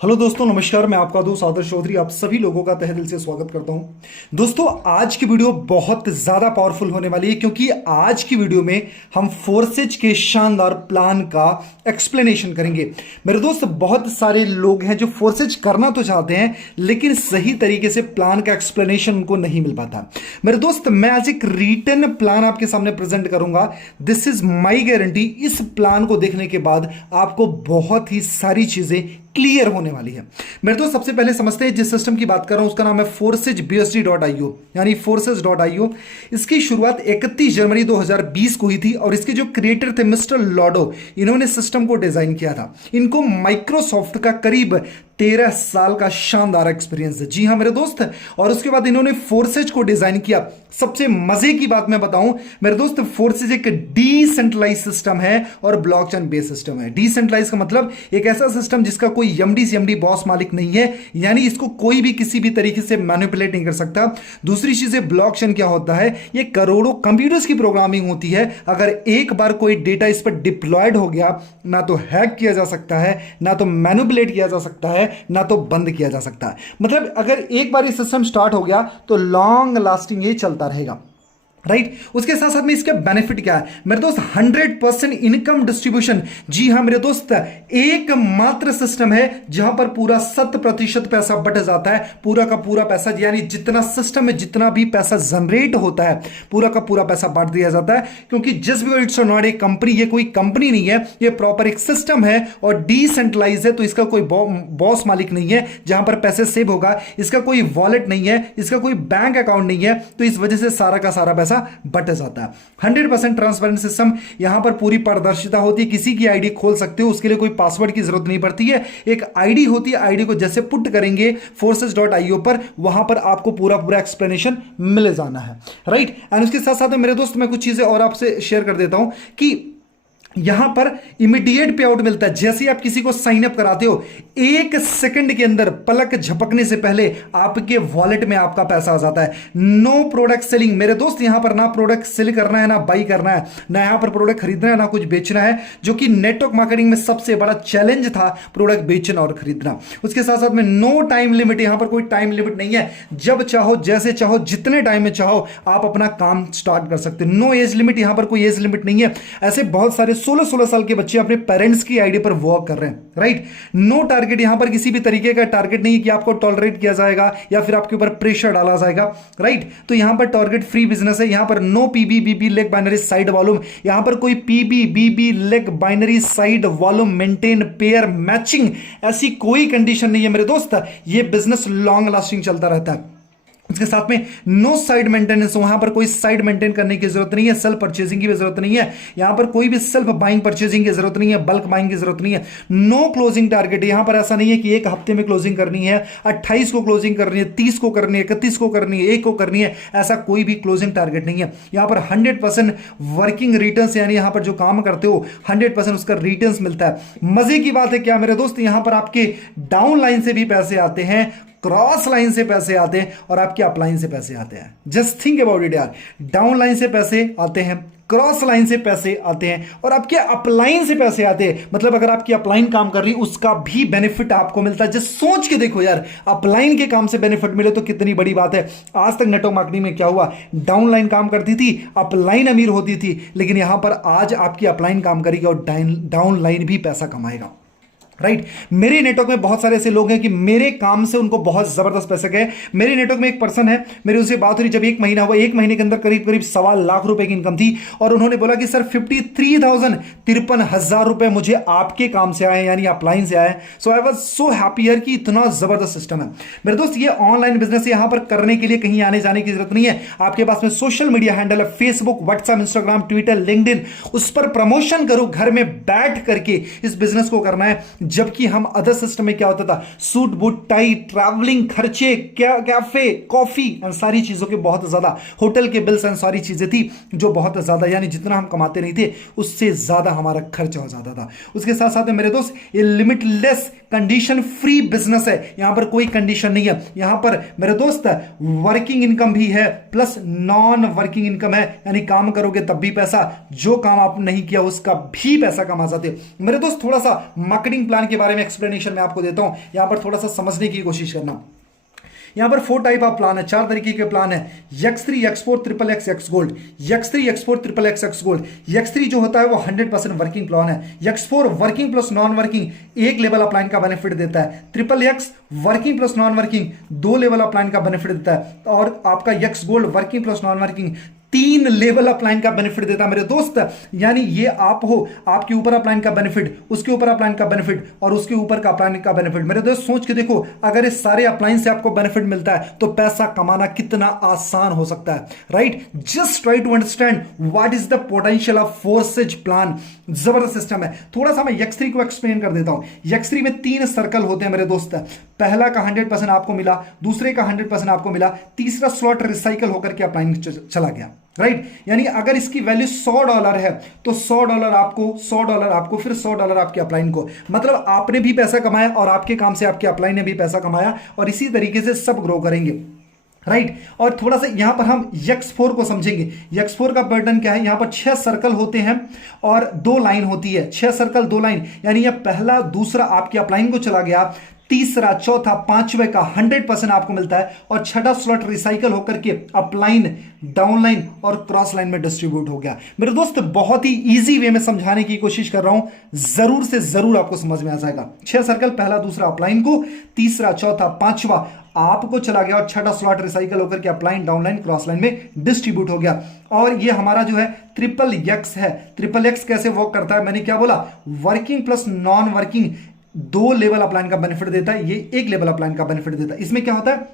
Hello दोस्तों, नमस्कार। मैं आपका दोस्त आदर्श चौधरी आप सभी लोगों का तहे दिल से स्वागत करता हूं। दोस्तों, आज की वीडियो बहुत ज़्यादा पावरफुल होने वाली है क्योंकि आज की वीडियो में हम फोर्सेज के शानदार प्लान का एक्सप्लेनेशन करेंगे। मेरे दोस्त, बहुत सारे लोग हैं जो फोर्सेज करना तो चाहते हैं लेकिन सही तरीके से प्लान का एक्सप्लेनेशन उनको नहीं मिल पाता। मेरे दोस्त, मैं आज एक रिटन प्लान आपके सामने प्रेजेंट करूंगा। This is my guarantee. इस प्लान को देखने के बाद आपको बहुत ही सारी चीज़ें क्लियर होने वाली है। मेरे दोस्त, सबसे पहले समझते हैं जिस सिस्टम की बात कर रहा हूं उसका नाम है forcesbsd.io यानी forces.io। इसकी शुरुआत 31 जनवरी 2020 को हुई थी और इसके जो क्रिएटर थे मिस्टर लॉडो, इन्होंने सिस्टम को डिजाइन किया था। इनको माइक्रोसॉफ्ट का करीब 13 साल का शानदार एक्सपीरियंस है। जी हां मेरे दोस्त, और उसके बाद इन्होंने फोर्सेज को डिजाइन किया। सबसे मजे की बात मैं बताऊं मेरे दोस्त, फोर्सेज एक डिसेंट्रलाइज सिस्टम है और ब्लॉकचेन बेस्ड सिस्टम है। डिसेंट्रलाइज का मतलब एक ऐसा सिस्टम जिसका कोई एमडी सीएमडी बॉस मालिक नहीं है, यानी इसको कोई भी किसी भी तरीके से मैनिपुलेट नहीं कर सकता। दूसरी चीज है ब्लॉकचेन क्या होता है, ये करोड़ों कंप्यूटर्स की प्रोग्रामिंग होती है। अगर एक बार कोई डेटा इस पर डिप्लॉयड हो गया, ना तो हैक किया जा सकता है, ना तो मैनिपुलेट किया जा सकता है, ना तो बंद किया जा सकता है। मतलब अगर एक बार ये सिस्टम स्टार्ट हो गया तो लॉन्ग लास्टिंग ये चलता रहेगा, राइट। उसके साथ साथ में इसका बेनिफिट क्या है मेरे दोस्त, 100% इनकम डिस्ट्रीब्यूशन। जी हां मेरे दोस्त, एकमात्र सिस्टम है जहां पर पूरा 100% पैसा बट जाता है। पूरा का पूरा पैसा, यानी जितना सिस्टम में जितना भी पैसा जनरेट होता है पूरा का पूरा पैसा बांट दिया जाता है। क्योंकि just because it's not a company, ये कोई कंपनी नहीं है, ये प्रॉपर एक सिस्टम है और डिसेंट्रलाइज है। तो इसका कोई बॉस मालिक नहीं है जहां पर पैसे सेव होगा, इसका कोई वॉलेट नहीं है, इसका कोई बैंक अकाउंट नहीं है। तो इस वजह से सारा का सारा पैसा बट जाता है। 100% ट्रांसपेरेंट सिस्टम, यहां पर पूरी पारदर्शिता होती है। किसी की आईडी खोल सकते हो, उसके लिए कोई पासवर्ड की जरूरत नहीं पड़ती है। एक आईडी होती है, आईडी को जैसे पुट करेंगे forces.io पर, वहां पर आपको पूरा पूरा एक्सप्लेनेशन मिल जाना है, राइट। एंड उसके साथ साथ मेरे दोस्त मैं कुछ चीजें और आपसे शेयर कर देता हूं कि यहां पर इमीडिएट पे आउट मिलता है। जैसे ही आप किसी को साइन अप कराते हो, 1 सेकंड के अंदर, पलक झपकने से पहले आपके वॉलेट में आपका पैसा आ जाता है। नो प्रोडक्ट सेलिंग मेरे दोस्त, यहां पर ना प्रोडक्ट सेल करना है, ना बाई करना है, ना यहां पर प्रोडक्ट खरीदना है, ना कुछ बेचना है, जो कि नेटवर्क मार्केटिंग में सबसे बड़ा चैलेंज था, प्रोडक्ट बेचना और खरीदना। उसके साथ साथ में नो टाइम लिमिट, यहां पर कोई टाइम लिमिट नहीं है। जब चाहो, जैसे चाहो, जितने टाइम में चाहो आप अपना काम स्टार्ट कर सकते हो। नो एज लिमिट, यहां पर कोई एज लिमिट नहीं है। ऐसे बहुत सारे 16-16 साल के बच्चे अपने पेरेंट्स की आईडी पर वर्क कर रहे हैं, राइट। नो टारगेट, यहां पर किसी भी तरीके का टारगेट नहीं है कि आपको टॉलरेट किया जाएगा या फिर आपके ऊपर प्रेशर डाला जाएगा, राइट। तो यहां पर टारगेट फ्री बिजनेस है। यहां पर no PB BB leg binary side volume, यहां पर कोई PB BB leg binary side volume maintain pair matching ऐसी कोई कंडीशन नहीं है मेरे दोस्त। ये बिजनेस लॉन्ग लास्टिंग चलता रहता है। इसके साथ में नो साइड मेंटेनेंस, वहां पर कोई साइड मेंटेन करने की जरूरत नहीं है। सेल्फ परचेजिंग की भी जरूरत नहीं है। यहां पर कोई भी सेल्फ बाइंग परचेजिंग की जरूरत नहीं है, बल्क बाइंग की जरूरत नहीं है। नो क्लोजिंग टारगेट, यहां पर ऐसा नहीं है कि एक हफ्ते में क्लोजिंग करनी है, 28 को क्लोजिंग करनी है, 30 को करनी है, 31 को करनी है, 1 को करनी है, ऐसा कोई भी क्लोजिंग टारगेट नहीं है। यहां पर 100% वर्किंग रिटर्न्स, यानी यहां पर जो काम करते हो 100% उसका रिटर्न्स मिलता है। मजे की बात है क्या मेरे दोस्त, यहां पर आपके डाउन लाइन से भी पैसे आते हैं, क्रॉस लाइन से पैसे आते हैं और आपके अपलाइन से पैसे आते हैं। जस्ट थिंक अबाउट इट यार, डाउन लाइन से पैसे आते हैं, क्रॉस लाइन से पैसे आते हैं और आपके अपलाइन से पैसे आते हैं। मतलब अगर आपकी अपलाइन काम कर रही है उसका भी बेनिफिट आपको मिलता है। जस्ट सोच के देखो यार, अपलाइन के काम से बेनिफिट मिले तो कितनी बड़ी बात है। आज तक नेटवर्क मार्केटिंग में क्या हुआ, डाउन लाइन काम करती थी, अपलाइन अमीर होती थी, लेकिन यहां पर आज आपकी अपलाइन काम करेगी और डाउन लाइन भी पैसा कमाएगा, राइट। मेरे नेटवर्क में बहुत सारे ऐसे लोग हैं कि मेरे काम से उनको बहुत जबरदस्त पैसे गए। मेरे नेटवर्क में एक पर्सन है, मेरी उससे बात हुई जब 1 महीना हुआ, 1 महीने के अंदर करीब करीब 1.25 लाख रुपए की इनकम थी और उन्होंने बोला कि सर 53,000 रुपए मुझे आपके काम से आए, यानी अपलाइन से आए। सो आई वाज सो हैप्पी यार कि इतना जबरदस्त सिस्टम है मेरे दोस्त। ये ऑनलाइन बिजनेस यहां पर करने के लिए कहीं आने जाने की जरूरत नहीं है। आपके पास में सोशल मीडिया हैंडल है, Facebook, WhatsApp, Instagram, Twitter, LinkedIn, उस पर प्रमोशन करो। घर में बैठ करके इस बिजनेस को करना है। जबकि हम अदर सिस्टम में क्या होता था, सूट बूट टाई, ट्रैवलिंग खर्चे, कैफे, कॉफी एंड सारी चीजों के बहुत ज्यादा, होटल के बिल्स एंड सारी चीजें थी जो बहुत ज्यादा, यानी जितना हम कमाते नहीं थे उससे ज्यादा हमारा खर्च हो जाता था। उसके साथ साथ में मेरे दोस्त ये लिमिटलेस कंडीशन फ्री बिजनेस है, यहां पर कोई कंडीशन नहीं है। यहां पर मेरे दोस्त वर्किंग इनकम भी है प्लस नॉन वर्किंग इनकम है, यानी काम करोगे तब भी पैसा, जो काम आप नहीं किया उसका भी पैसा कमा सकते हो। मेरे दोस्त थोड़ा सा मार्केटिंग प्लान के बारे में एक्सप्लेनेशन मैं आपको देता हूं, यहां पर थोड़ा सा समझने की कोशिश करना। यहां पर 4 टाइप ऑफ प्लान है, 4 तरीके के प्लान है। X3 X4 triple x x gold, X3 X4 triple x x gold. X3 जो होता है वो 100% वर्किंग प्लान है। X4 working plus non working एक लेवल ऑफ प्लान का बेनिफिट देता है। Triple x working plus non working 2 level of plan का बेनिफिट देता है। और आपका X gold working plus non working 3 level of line का बेनिफिट देता है मेरे दोस्त। यानी ये आप हो, आपके ऊपर अपलाइन का बेनिफिट, उसके ऊपर अपलाइन का बेनिफिट और उसके ऊपर का अपलाइन का बेनिफिट। मेरे दोस्त सोच के देखो, अगर इस सारे अपलाइन से आपको बेनिफिट मिलता है तो पैसा कमाना कितना आसान हो सकता है, right. Just try to understand what is the potential of forces plan. जबरदस्त सिस्टम है। थोड़ा सा मैं X3 को एक्सप्लेन कर देता हूं। X3 में 3 सर्कल होते हैं मेरे दोस्त। पहला का 100% आपको मिला, दूसरे का 100% आपको मिला, तीसरा स्लॉट रिसाइकल होकर के अपलाइन चला गया, राइट। यानी अगर इसकी वैल्यू $100 है तो $100 आपको, $100 आपको, फिर $100 आपके अपलाइन को। मतलब आपने भी पैसा कमाया और आपके काम से आपके अपलाइन ने भी पैसा कमाया, और इसी तरीके से सब ग्रो करेंगे, राइट। और थोड़ा सा यहां पर हम X4 को समझेंगे। X4 का पैटर्न क्या है, यहां पर 6 सर्कल होते हैं और 2 लाइन होती है। 6 सर्कल 2 लाइन, यानी यह पहला दूसरा आपके अपलाइन को चला गया, तीसरा चौथा पांचवे का 100% आपको मिलता है, और छठा स्लॉट रिसाइकल होकर के अपलाइन, डाउनलाइन और क्रॉस लाइन में डिस्ट्रीब्यूट हो गया। मेरे दोस्त बहुत ही इजी वे में समझाने की कोशिश कर रहा हूं, जरूर से जरूर आपको समझ में आ जाएगा। 6 सर्कल, पहला दूसरा अपलाइन को, तीसरा चौथा पांचवा आपको चला गया, और छठा स्लॉट रिसाइकल होकर के अपलाइन, डाउनलाइन, क्रॉस लाइन में डिस्ट्रीब्यूट हो गया। और ये हमारा जो है ट्रिपल एक्स है। ट्रिपल एक्स कैसे वर्क करता है, मैंने क्या बोला, working plus non working 2 level upline का बेनिफिट देता है, ये 1 लेवल अपलाइन का बेनिफिट देता है। इसमें क्या होता है,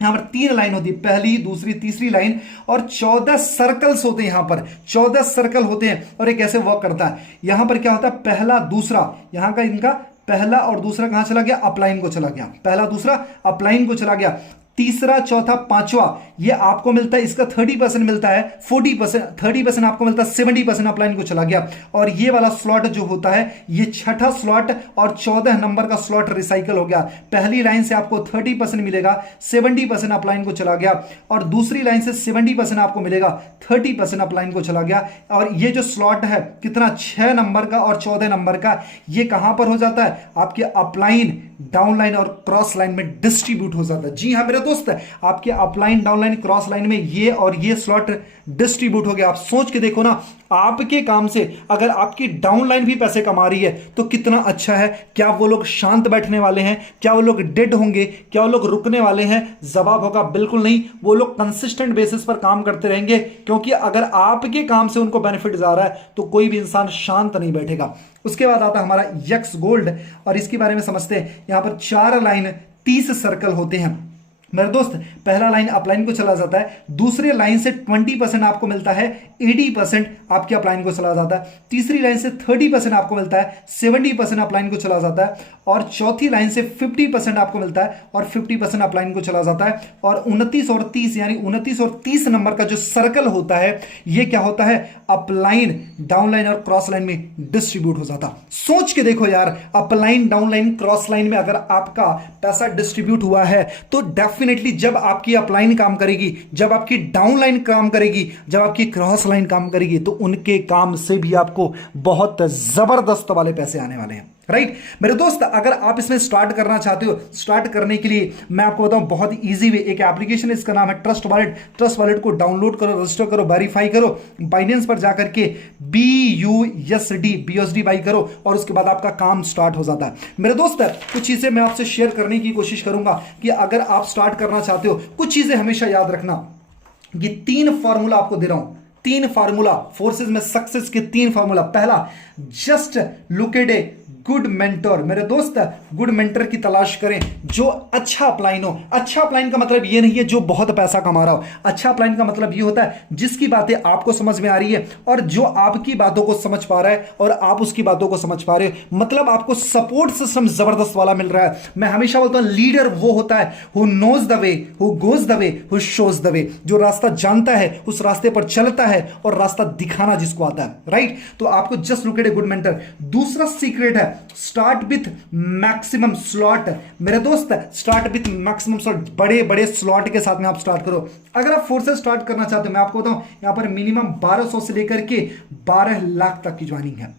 यहां पर 3 लाइन होती है, पहली दूसरी तीसरी लाइन, और 14 सर्कल्स होते हैं। यहां पर 14 सर्कल होते हैं, और ये कैसे वर्क करता है, यहां पर क्या होता है, पहला दूसरा, यहां का इनका पहला और दूसरा कहां चला गया, अपलाइन को चला गया, पहला दूसरा अपलाइन को चला गया, तीसरा चौथा पांचवा ये आपको मिलता है, इसका 30% मिलता है, 40%, 30% आपको मिलता है, 70% अपलाइन को चला गया। और ये वाला स्लॉट जो होता है, ये छठा स्लॉट और 14 नंबर का स्लॉट रिसाइकल हो गया। पहली लाइन से आपको 30% मिलेगा, 70% अपलाइन को चला गया, और दूसरी लाइन से 70% आपको मिलेगा, 30% अपलाइन को चला गया। और ये जो स्लॉट है कितना, 6 नंबर का और 14 नंबर का, ये कहां पर हो जाता है, आपके अपलाइन, डाउनलाइन और क्रॉस लाइन में डिस्ट्रीब्यूट हो जाता है। जी हां मेरे दोस्त, आपके अपलाइन, डाउनलाइन, क्रॉस लाइन में ये और ये स्लॉट डिस्ट्रीब्यूट हो गया। आप सोच के देखो ना, आपके काम से अगर आपकी डाउनलाइन भी पैसे कमा रही है तो कितना अच्छा है। क्या वो लोग शांत बैठने वाले हैं, क्या वो लोग डेड होंगे, क्या वो लोग रुकने वाले हैं? जवाब होगा बिल्कुल नहीं। वो लोग कंसिस्टेंट बेसिस पर काम करते रहेंगे, क्योंकि अगर आपके काम से उनको बेनिफिट जा रहा है तो कोई भी इंसान शांत नहीं बैठेगा। उसके बाद आता है हमारा X गोल्ड, और इसके बारे में समझते हैं। यहां पर 4 लाइन 30 सर्कल होते हैं मेरे दोस्त। पहला लाइन अपलाइन को चला जाता है, दूसरे लाइन से 20% आपको मिलता है, 80% आपके अपलाइन को चला जाता है, तीसरी लाइन से 30% आपको मिलता है, 70% अपलाइन को चला जाता है, और चौथी लाइन से 50% आपको मिलता है और 50% अपलाइन को चला जाता है। और 29 और 30, यानी 29 और 30 नंबर का जो सर्कल होता है, ये क्या होता है, अपलाइन, डाउनलाइन और क्रॉस लाइन में डिस्ट्रीब्यूट हो जाता। सोच के देखो यार, अपलाइन, डाउनलाइन, क्रॉस लाइन में अगर आपका पैसा डिस्ट्रीब्यूट हुआ है तो डेफिनेटली जब आपकी अपलाइन काम करेगी, जब आपकी डाउनलाइन काम करेगी, जब आपकी क्रॉस लाइन काम करेगी, तो उनके काम से भी आपको बहुत जबरदस्त वाले पैसे आने वाले हैं, राइट। मेरे दोस्त, अगर आप इसमें स्टार्ट करना चाहते हो, स्टार्ट करने के लिए मैं आपको बताऊं बहुत इजी वे, एक एप्लीकेशन, इसका नाम है ट्रस्ट वॉलेट। ट्रस्ट वॉलेट को डाउनलोड करो, रजिस्टर करो, वेरीफाई करो, बाइनेंस पर जाकर के BUSD बाई करो, और उसके बाद आपका काम स्टार्ट हो जाता है। मेरे दोस्त, कुछ चीजें मैं आपसे शेयर करने की कोशिश करूंगा कि अगर आप स्टार्ट करना चाहते हो, कुछ चीजें हमेशा याद रखना। ये 3 फॉर्मूला आपको दे रहा हूं, 3 फार्मूला, फोर्सेस में सक्सेस के 3 फार्मूला। पहला, just look at a good mentor. मेरे दोस्त, गुड मेंटर की तलाश करें जो अच्छा अपलाइन हो। अच्छा अपलाइन का मतलब ये नहीं है जो बहुत पैसा कमा रहा हो। अच्छा अपलाइन का मतलब ये होता है जिसकी बातें आपको समझ में आ रही है, और जो आपकी बातों को समझ पा रहा है और आप उसकी बातों को समझ पा रहे हो। मतलब आपको सपोर्ट सिस्टम जबरदस्त वाला मिल रहा है। मैं हमेशा बोलता हूं, लीडर वो होता है who knows the way, who goes the way, who shows the way. जो रास्ता जानता है, उस रास्ते पर चलता है, और रास्ता दिखाना जिसको आता है, राइट। तो आपको just look at a good mentor. दूसरा सीक्रेट है, स्टार्ट विथ मैक्सिमम स्लॉट। मेरे दोस्त स्टार्ट विथ मैक्सिमम स्लॉट, बड़े बड़े स्लॉट के साथ में आप स्टार्ट करो। अगर आप फोर्सेज स्टार्ट करना चाहते हो, मैं आपको बताऊं यहां पर मिनिमम 1200 से लेकर के 12 लाख तक की ज्वाइनिंग है,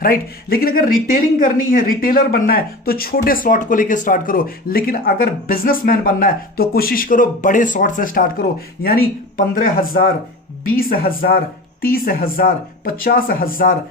राइट। लेकिन अगर रिटेलिंग करनी है, रिटेलर बनना है, तो छोटे स्लॉट को लेकर स्टार्ट करो। लेकिन अगर बिजनेसमैन बनना है तो कोशिश करो बड़े स्लॉट से स्टार्ट करो, यानी 15,000, 20,000, 30,000, 50,000,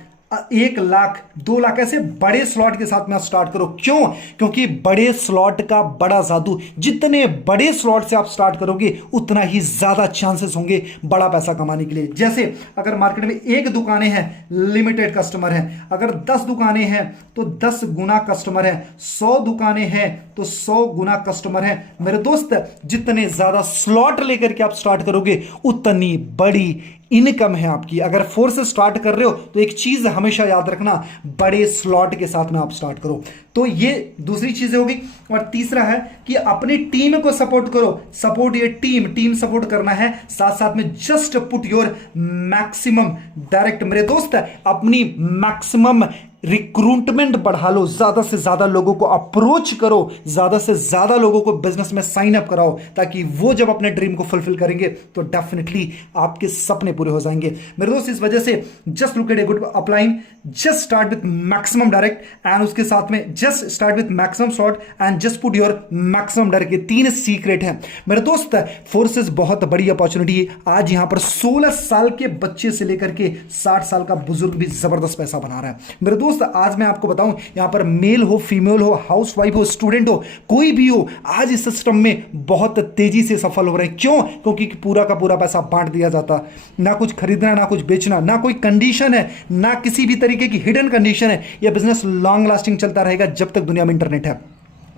1 लाख, 2 लाख, ऐसे बड़े स्लॉट के साथ में स्टार्ट करो। क्यों? क्योंकि बड़े स्लॉट का बड़ा जादू, जितने बड़े स्लॉट से आप स्टार्ट करोगे उतना ही ज्यादा चांसेस होंगे बड़ा पैसा कमाने के लिए। जैसे अगर मार्केट में 1 दुकानें हैं, लिमिटेड कस्टमर है। अगर 10 दुकानें हैं तो 10 गुना कस्टमर है। 100 दुकानें हैं तो 100 गुना कस्टमर है। मेरे दोस्त जितने ज्यादा स्लॉट लेकर के आप स्टार्ट करोगे उतनी बड़ी इनकम है आपकी। अगर फोर्स स्टार्ट कर रहे हो तो एक चीज हमेशा याद रखना, बड़े स्लॉट के साथ में आप स्टार्ट करो। तो ये दूसरी चीजें होगी। और तीसरा है कि अपनी टीम को सपोर्ट करो। सपोर्ट ये टीम सपोर्ट करना है, साथ साथ में just put your maximum direct. मेरे दोस्त अपनी मैक्सिमम रिक्रूटमेंट बढ़ा लो, ज्यादा से ज्यादा लोगों को अप्रोच करो, ज्यादा से ज्यादा लोगों को बिजनेस में साइन अप कराओ, ताकि वो जब अपने ड्रीम को फुलफिल करेंगे तो डेफिनेटली आपके सपने पूरे हो जाएंगे। मेरे दोस्त इस वजह से just look at a good upline, just start with maximum direct and उसके साथ में just start with maximum short and just put your maximum direct. ये 3 सीक्रेट हैं मेरे दोस्त। फोर्सेस बहुत बड़ी अपॉर्चुनिटी है। आज यहां पर 16 साल के बच्चे से लेकर के 60 साल का बुजुर्ग भी जबरदस्त पैसा बना रहा है। मेरे दोस्त आज मैं आपको बताऊं, यहां पर मेल हो, फीमेल हो, हाउसवाइफ हो, स्टूडेंट हो, कोई भी हो, आज इस सिस्टम में बहुत तेजी से सफल हो रहे हैं। क्यों? क्योंकि पूरा का पूरा पैसा बांट दिया जाता, ना कुछ खरीदना, ना कुछ बेचना, ना कोई कंडीशन है, ना किसी भी तरीके की हिडन कंडीशन है। यह बिजनेस लॉन्ग लास्टिंग चलता रहेगा जब तक दुनिया में इंटरनेट है।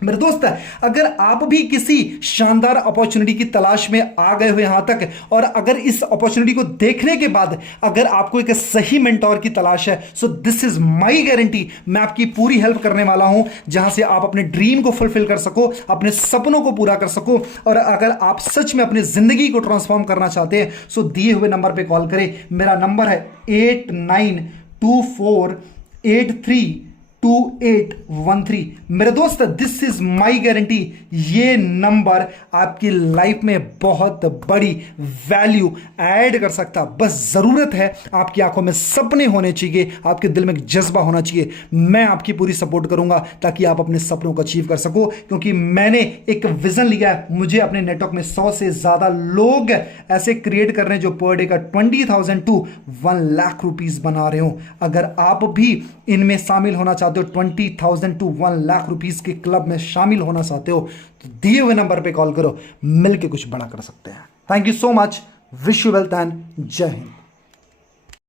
मेरे दोस्त अगर आप भी किसी शानदार अपॉर्चुनिटी की तलाश में आ गए हो यहां तक, और अगर इस अपॉर्चुनिटी को देखने के बाद अगर आपको एक सही मेंटोर की तलाश है, so this is my guarantee, मैं आपकी पूरी हेल्प करने वाला हूं, जहां से आप अपने ड्रीम को फुलफिल कर सको, अपने सपनों को पूरा कर सको। और अगर आप सच में अपनी जिंदगी को ट्रांसफॉर्म करना चाहते हैं, सो दिए हुए नंबर पर कॉल करें। मेरा नंबर है 8924832813। मेरे दोस्त दिस इज माई गारंटी, ये नंबर आपकी लाइफ में बहुत बड़ी वैल्यू ऐड कर सकता। बस जरूरत है आपकी आंखों में सपने होने चाहिए, आपके दिल में एक जज्बा होना चाहिए। मैं आपकी पूरी सपोर्ट करूंगा ताकि आप अपने सपनों को अचीव कर सको, क्योंकि मैंने एक विजन लिया है। मुझे अपने नेटवर्क में 100 से ज्यादा लोग ऐसे क्रिएट कर रहे हैं जो पर डे का 20,000 to 1 लाख रुपीस बना रहे हो। अगर आप भी इनमें शामिल होना चाहते हो, 20,000 to 1 लाख रुपीस के क्लब में शामिल होना चाहते हो, तो दिए हुए नंबर पे कॉल करो, मिलके कुछ बड़ा कर सकते हैं। Thank you so much, wish you wealth and जय हिंद।